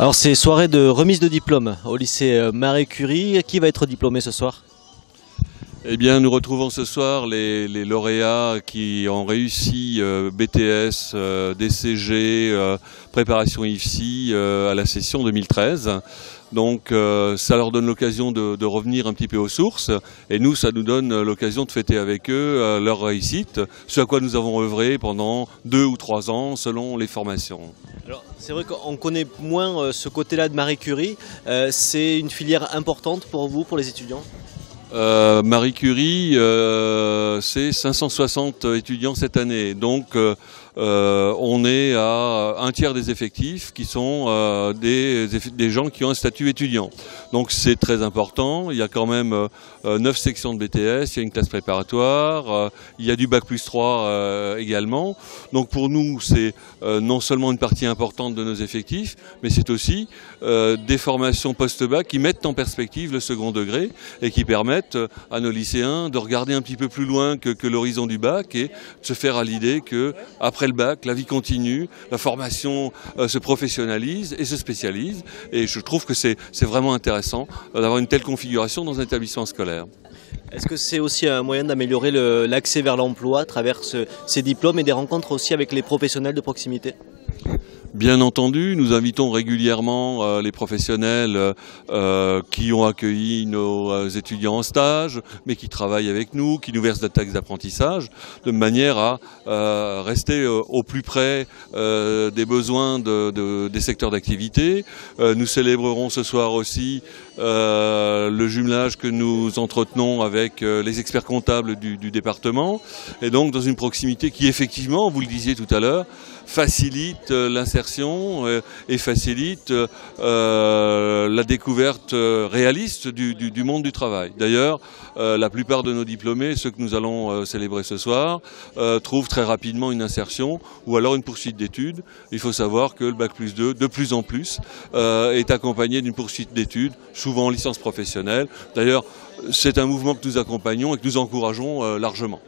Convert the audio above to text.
Alors c'est soirée de remise de diplôme au lycée Marie Curie. Qui va être diplômé ce soir? Eh bien, nous retrouvons ce soir les lauréats qui ont réussi BTS, DCG, préparation IFSI à la session 2013. Donc ça leur donne l'occasion de revenir un petit peu aux sources et nous, ça nous donne l'occasion de fêter avec eux leur réussite, ce à quoi nous avons œuvré pendant 2 ou 3 ans selon les formations. Alors c'est vrai qu'on connaît moins ce côté-là de Marie Curie. C'est une filière importante pour vous, pour les étudiants? Marie Curie, c'est 560 étudiants cette année. Donc on est à un tiers des effectifs qui sont des gens qui ont un statut étudiant. Donc c'est très important. Il y a quand même 9 sections de BTS, il y a une classe préparatoire, il y a du bac+3 également. Donc pour nous, c'est non seulement une partie importante de nos effectifs, mais c'est aussi des formations post-bac qui mettent en perspective le second degré et qui permettent à nos lycéens de regarder un petit peu plus loin que l'horizon du bac et de se faire à l'idée qu'après le bac, la vie continue, la formation se professionnalise et se spécialise. Et je trouve que c'est vraiment intéressant d'avoir une telle configuration dans un établissement scolaire. Est-ce que c'est aussi un moyen d'améliorer l'accès vers l'emploi à travers ces diplômes et des rencontres aussi avec les professionnels de proximité? Bien entendu, nous invitons régulièrement les professionnels qui ont accueilli nos étudiants en stage, mais qui travaillent avec nous, qui nous versent des taxes d'apprentissage, de manière à rester au plus près des besoins des secteurs d'activité. Nous célébrerons ce soir aussi le jumelage que nous entretenons avec les experts comptables du département, et donc dans une proximité qui effectivement, vous le disiez tout à l'heure, facilite l'insertion et facilite la découverte réaliste du monde du travail. D'ailleurs, la plupart de nos diplômés, ceux que nous allons célébrer ce soir, trouvent très rapidement une insertion ou alors une poursuite d'études. Il faut savoir que le Bac+2, de plus en plus, est accompagné d'une poursuite d'études, souvent en licence professionnelle. D'ailleurs, c'est un mouvement que nous accompagnons et que nous encourageons largement.